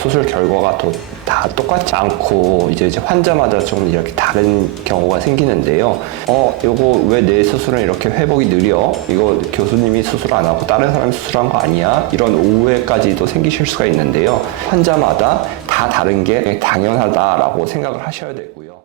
수술 결과가 다 똑같지 않고 이제 환자마다 좀 이렇게 다른 경우가 생기는데요. 이거 왜 내 수술은 이렇게 회복이 느려? 이거 교수님이 수술 안 하고 다른 사람이 수술한 거 아니야? 이런 오해까지도 생기실 수가 있는데요. 환자마다 다 다른 게 당연하다라고 생각을 하셔야 되고요.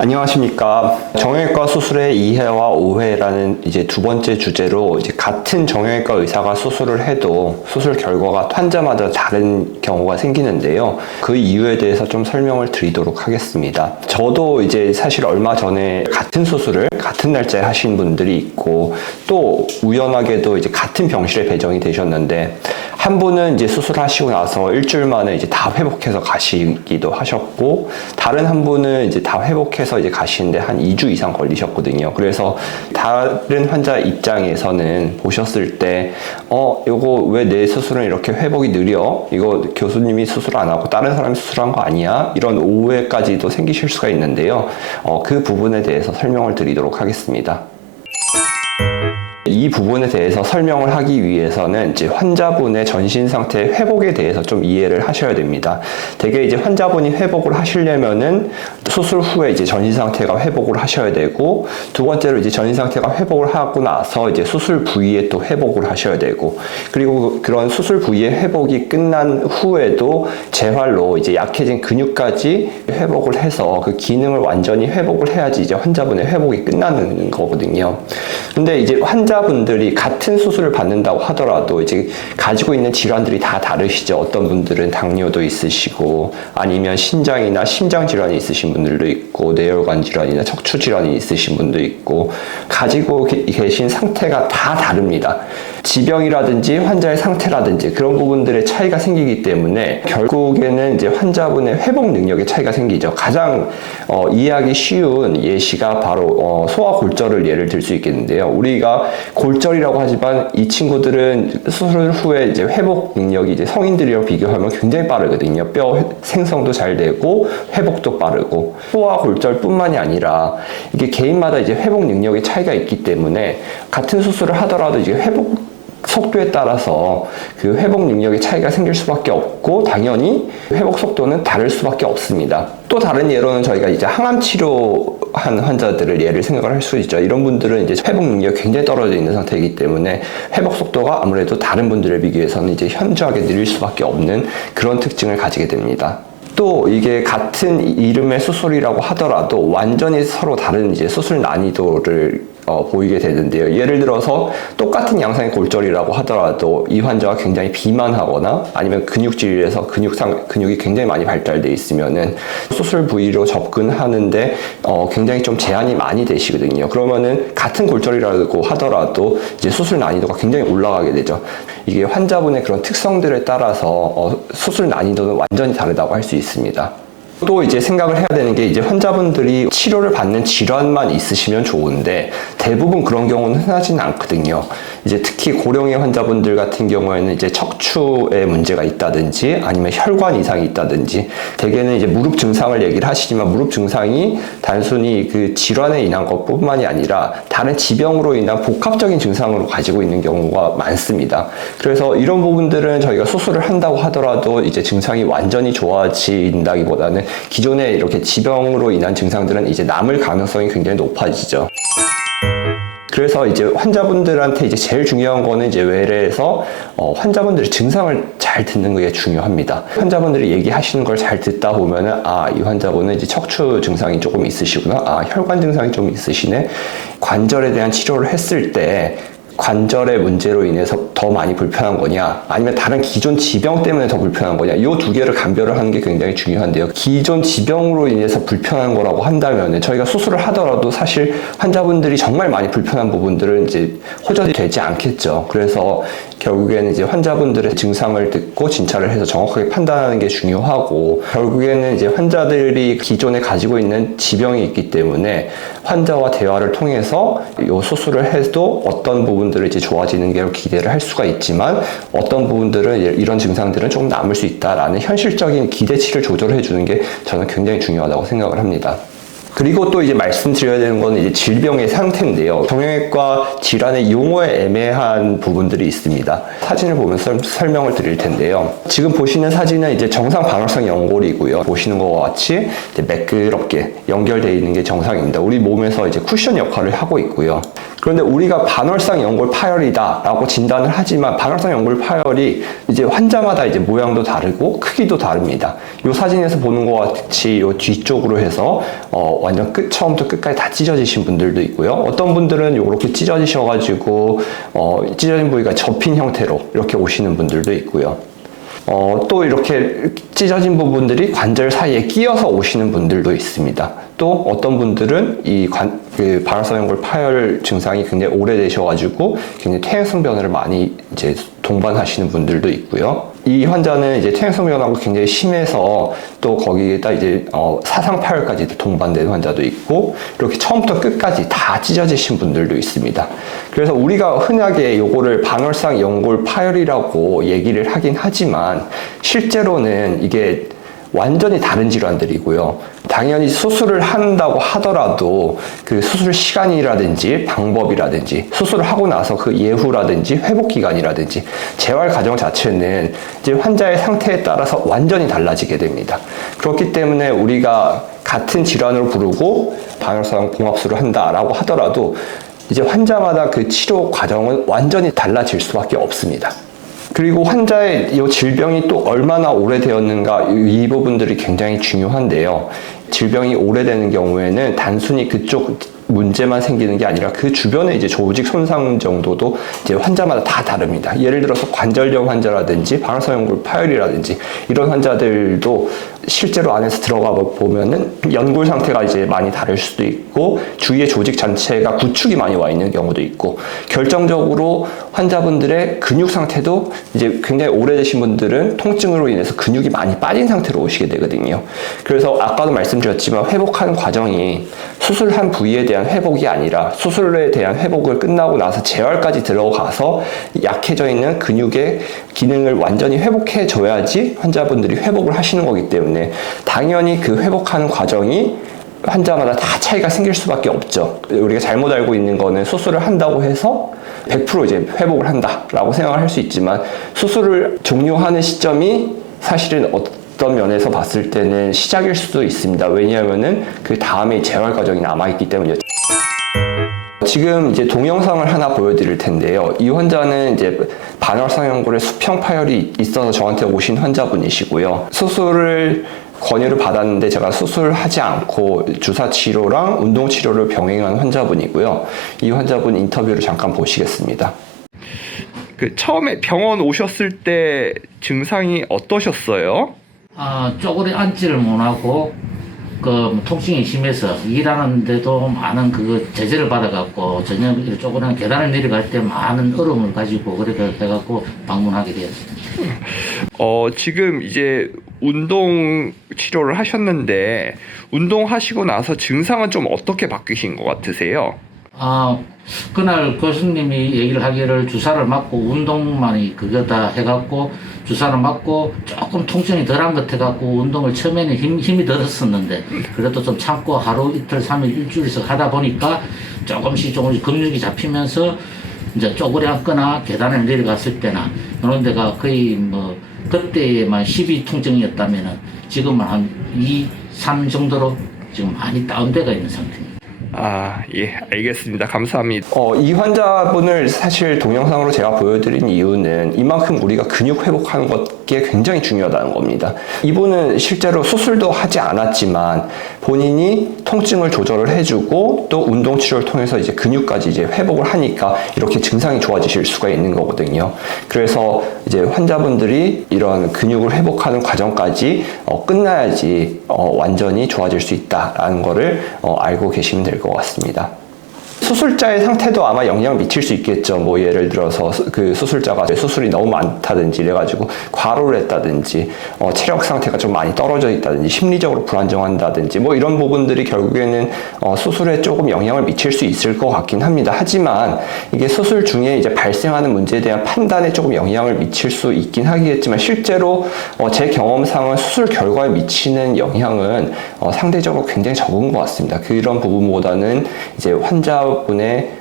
안녕하십니까. 정형외과 수술의 이해와 오해라는 이제 두 번째 주제로 이제 같은 정형외과 의사가 수술을 해도 수술 결과가 환자마다 다른 경우가 생기는데요. 그 이유에 대해서 좀 설명을 드리도록 하겠습니다. 저도 이제 사실 얼마 전에 같은 수술을 같은 날짜에 하신 분들이 있고 또 우연하게도 이제 같은 병실에 배정이 되셨는데 한 분은 이제 수술하시고 나서 일주일 만에 이제 다 회복해서 가시기도 하셨고 다른 한 분은 이제 다 회복해서 이제 가시는데 한 2주 이상 걸리셨거든요. 그래서 다른 환자 입장에서는 보셨을 때 이거 왜 내 수술은 이렇게 회복이 느려? 이거 교수님이 수술 안 하고 다른 사람이 수술한 거 아니야? 이런 오해까지도 생기실 수가 있는데요. 그 부분에 대해서 설명을 드리도록 하겠습니다. 이 부분에 대해서 설명을 하기 위해서는 이제 환자분의 전신 상태 회복에 대해서 좀 이해를 하셔야 됩니다. 대개 이제 환자분이 회복을 하시려면은 수술 후에 이제 전신 상태가 회복을 하셔야 되고 두 번째로 이제 전신 상태가 회복을 하고 나서 이제 수술 부위에 또 회복을 하셔야 되고 그리고 그런 수술 부위의 회복이 끝난 후에도 재활로 이제 약해진 근육까지 회복을 해서 그 기능을 완전히 회복을 해야지 이제 환자분의 회복이 끝나는 거거든요. 근데 이제 환자분들이 같은 수술을 받는다고 하더라도 이제 가지고 있는 질환들이 다 다르시죠. 어떤 분들은 당뇨도 있으시고 아니면 신장이나 심장 질환이 있으신 분들도 있고 뇌혈관 질환이나 척추 질환이 있으신 분도 있고 가지고 계신 상태가 다 다릅니다. 지병이라든지 환자의 상태라든지 그런 부분들의 차이가 생기기 때문에 결국에는 이제 환자분의 회복 능력의 차이가 생기죠. 가장 이해하기 쉬운 예시가 바로 소아골절을 예를 들 수 있겠는데요. 우리가 골절이라고 하지만 이 친구들은 수술 후에 이제 회복 능력이 이제 성인들이랑 비교하면 굉장히 빠르거든요. 뼈 생성도 잘 되고 회복도 빠르고 소아골절뿐만이 아니라 이게 개인마다 이제 회복 능력의 차이가 있기 때문에 같은 수술을 하더라도 이제 회복 속도에 따라서 그 회복 능력의 차이가 생길 수밖에 없고 당연히 회복 속도는 다를 수밖에 없습니다. 또 다른 예로는 저희가 이제 항암 치료한 환자들을 예를 생각을 할 수 있죠. 이런 분들은 이제 회복 능력이 굉장히 떨어져 있는 상태이기 때문에 회복 속도가 아무래도 다른 분들에 비교해서는 이제 현저하게 느릴 수밖에 없는 그런 특징을 가지게 됩니다. 또 이게 같은 이름의 수술이라고 하더라도 완전히 서로 다른 이제 수술 난이도를 보이게 되는데요. 예를 들어서 똑같은 양상의 골절이라고 하더라도 이 환자가 굉장히 비만하거나 아니면 근육질에서 근육이 굉장히 많이 발달되어 있으면은 수술 부위로 접근하는데 굉장히 좀 제한이 많이 되시거든요. 그러면은 같은 골절이라고 하더라도 이제 수술 난이도가 굉장히 올라가게 되죠. 이게 환자분의 그런 특성들에 따라서 수술 난이도는 완전히 다르다고 할 수 있습니다. 또 이제 생각을 해야 되는 게 이제 환자분들이 치료를 받는 질환만 있으시면 좋은데 대부분 그런 경우는 흔하지는 않거든요. 이제 특히 고령의 환자분들 같은 경우에는 이제 척추에 문제가 있다든지 아니면 혈관 이상이 있다든지 대개는 이제 무릎 증상을 얘기를 하시지만 무릎 증상이 단순히 그 질환에 인한 것뿐만이 아니라 다른 지병으로 인한 복합적인 증상으로 가지고 있는 경우가 많습니다. 그래서 이런 부분들은 저희가 수술을 한다고 하더라도 이제 증상이 완전히 좋아진다기보다는 기존에 이렇게 지병으로 인한 증상들은 이제 남을 가능성이 굉장히 높아지죠. 그래서 이제 환자분들한테 이제 제일 중요한 거는 이제 외래에서 환자분들의 증상을 잘 듣는 게 중요합니다. 환자분들이 얘기하시는 걸 잘 듣다 보면은 이 환자분은 이제 척추 증상이 조금 있으시구나. 혈관 증상이 좀 있으시네. 관절에 대한 치료를 했을 때 관절의 문제로 인해서 더 많이 불편한 거냐, 아니면 다른 기존 지병 때문에 더 불편한 거냐, 이 두 개를 감별을 하는 게 굉장히 중요한데요. 기존 지병으로 인해서 불편한 거라고 한다면 저희가 수술을 하더라도 사실 환자분들이 정말 많이 불편한 부분들은 이제 호전이 되지 않겠죠. 그래서 결국에는 이제 환자분들의 증상을 듣고 진찰을 해서 정확하게 판단하는 게 중요하고, 결국에는 이제 환자들이 기존에 가지고 있는 지병이 있기 때문에 환자와 대화를 통해서 이 수술을 해도 어떤 부분들을 이제 좋아지는 게 기대를 할 수가 있지만, 어떤 부분들은 이런 증상들은 조금 남을 수 있다라는 현실적인 기대치를 조절해 주는 게 저는 굉장히 중요하다고 생각을 합니다. 그리고 또 이제 말씀드려야 되는 건 이제 질병의 상태인데요. 정형외과 질환의 용어에 애매한 부분들이 있습니다. 사진을 보면서 설명을 드릴 텐데요. 지금 보시는 사진은 이제 정상 반월성 연골이고요. 보시는 것과 같이 이제 매끄럽게 연결되어 있는 게 정상입니다. 우리 몸에서 이제 쿠션 역할을 하고 있고요. 그런데 우리가 반월상 연골 파열이다라고 진단을 하지만 반월상 연골 파열이 이제 환자마다 이제 모양도 다르고 크기도 다릅니다. 이 사진에서 보는 것 같이 이 뒤쪽으로 해서 완전 처음부터 끝까지 다 찢어지신 분들도 있고요. 어떤 분들은 이렇게 찢어지셔가지고 찢어진 부위가 접힌 형태로 이렇게 오시는 분들도 있고요. 또 이렇게 찢어진 부분들이 관절 사이에 끼어서 오시는 분들도 있습니다. 또 어떤 분들은 그 반월성 연골 파열 증상이 굉장히 오래되셔가지고 굉장히 퇴행성 변화를 많이 이제 동반하시는 분들도 있고요. 이 환자는 이제 퇴행성 변화가 굉장히 심해서 또 거기에다 이제 사상 파열까지 동반되는 환자도 있고, 이렇게 처음부터 끝까지 다 찢어지신 분들도 있습니다. 그래서 우리가 흔하게 요거를 반월상 연골 파열이라고 얘기를 하긴 하지만 실제로는 이게 완전히 다른 질환들이고요. 당연히 수술을 한다고 하더라도 그 수술 시간이라든지 방법이라든지 수술을 하고 나서 그 예후라든지 회복 기간이라든지 재활 과정 자체는 이제 환자의 상태에 따라서 완전히 달라지게 됩니다. 그렇기 때문에 우리가 같은 질환으로 부르고 반월성 봉합술을 한다라고 하더라도 이제 환자마다 그 치료 과정은 완전히 달라질 수밖에 없습니다. 그리고 환자의 이 질병이 또 얼마나 오래되었는가, 이 부분들이 굉장히 중요한데요. 질병이 오래되는 경우에는 단순히 그쪽 문제만 생기는 게 아니라 그 주변에 이제 조직 손상 정도도 이제 환자마다 다 다릅니다. 예를 들어서 관절염 환자라든지 반월성 연골 파열이라든지 이런 환자들도 실제로 안에서 들어가 보면은 연골 상태가 이제 많이 다를 수도 있고, 주위의 조직 전체가 구축이 많이 와 있는 경우도 있고, 결정적으로 환자분들의 근육 상태도 이제 굉장히 오래되신 분들은 통증으로 인해서 근육이 많이 빠진 상태로 오시게 되거든요. 그래서 아까도 말씀드렸지만 회복하는 과정이 수술한 부위에 대한 회복이 아니라 수술에 대한 회복을 끝나고 나서 재활까지 들어가서 약해져 있는 근육의 기능을 완전히 회복해 줘야지 환자분들이 회복을 하시는 거기 때문에 당연히 그 회복하는 과정이 환자마다 다 차이가 생길 수밖에 없죠. 우리가 잘못 알고 있는 거는 수술을 한다고 해서 100% 이제 회복을 한다라고 생각을 할 수 있지만, 수술을 종료하는 시점이 사실은 어떤 면에서 봤을 때는 시작일 수도 있습니다. 왜냐하면은 그 다음에 재활 과정이 남아있기 때문이죠. 지금 이제 동영상을 하나 보여드릴 텐데요. 이 환자는 이제 반월성 연골에 수평 파열이 있어서 저한테 오신 환자분이시고요. 수술을 권유를 받았는데 제가 수술하지 않고 주사 치료랑 운동 치료를 병행한 환자분이고요. 이 환자분 인터뷰를 잠깐 보시겠습니다. 처음에 병원 오셨을 때 증상이 어떠셨어요? 쪼그려 앉지를 못하고 통증이 심해서 일하는데도 많은 제재를 받아갖고 저녁 쪼그려 계단을 내려갈 때 많은 어려움을 가지고 그렇게 해갖고 방문하게 되었습니다. 지금 이제 운동 치료를 하셨는데 운동하시고 나서 증상은 좀 어떻게 바뀌신 것 같으세요? 그날 교수님이 얘기를 하기를 주사를 맞고 운동만이 그거다 해갖고 주사를 맞고 조금 통증이 덜한 것 해갖고 운동을 처음에는 힘이 들었었는데 그래도 좀 참고 하루 이틀 3일 일주일씩 하다 보니까 조금씩 근육이 잡히면서 이제 쪼그려 앉거나 계단을 내려갔을 때나 그런 데가 거의 그때만 12 통증이었다면은 지금은 한 2, 3 정도로 지금 많이 다운돼가 있는 상태입니다. 예, 알겠습니다. 감사합니다. 이 환자분을 사실 동영상으로 제가 보여드린 이유는 이만큼 우리가 근육 회복하는 것게 굉장히 중요하다는 겁니다. 이분은 실제로 수술도 하지 않았지만 본인이 통증을 조절을 해주고 또 운동 치료를 통해서 이제 근육까지 이제 회복을 하니까 이렇게 증상이 좋아지실 수가 있는 거거든요. 그래서 이제 환자분들이 이런 근육을 회복하는 과정까지 끝나야지 완전히 좋아질 수 있다라는 거를 알고 계시면 될 것 같습니다. 수술자의 상태도 아마 영향을 미칠 수 있겠죠. 뭐 예를 들어서 그 수술자가 수술이 너무 많다든지 이래가지고 과로를 했다든지 체력 상태가 좀 많이 떨어져 있다든지 심리적으로 불안정한다든지 뭐 이런 부분들이 결국에는 수술에 조금 영향을 미칠 수 있을 것 같긴 합니다. 하지만 이게 수술 중에 이제 발생하는 문제에 대한 판단에 조금 영향을 미칠 수 있긴 하겠지만 실제로 제 경험상은 수술 결과에 미치는 영향은 상대적으로 굉장히 적은 것 같습니다. 그런 부분보다는 이제 환자분의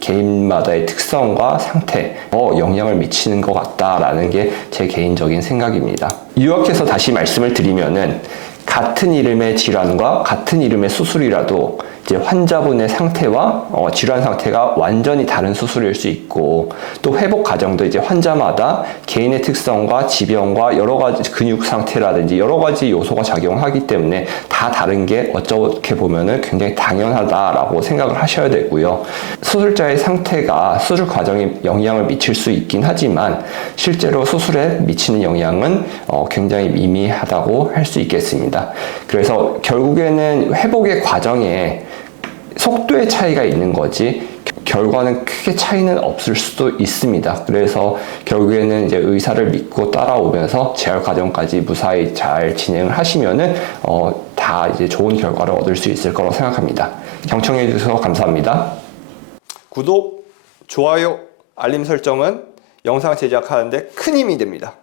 개인마다의 특성과 상태에 영향을 미치는 것 같다라는 게 제 개인적인 생각입니다. 요약해서 다시 말씀을 드리면은 같은 이름의 질환과 같은 이름의 수술이라도 이제 환자분의 상태와 질환 상태가 완전히 다른 수술일 수 있고 또 회복 과정도 이제 환자마다 개인의 특성과 지병과 여러 가지 근육 상태라든지 여러 가지 요소가 작용하기 때문에 다 다른 게 어떻게 보면은 굉장히 당연하다라고 생각을 하셔야 되고요. 수술자의 상태가 수술 과정에 영향을 미칠 수 있긴 하지만 실제로 수술에 미치는 영향은 굉장히 미미하다고 할 수 있겠습니다. 그래서 결국에는 회복의 과정에 속도의 차이가 있는 거지 결과는 크게 차이는 없을 수도 있습니다. 그래서 결국에는 이제 의사를 믿고 따라오면서 재활 과정까지 무사히 잘 진행을 하시면은 다 이제 좋은 결과를 얻을 수 있을 거라고 생각합니다. 경청해 주셔서 감사합니다. 구독, 좋아요, 알림 설정은 영상 제작하는데 큰 힘이 됩니다.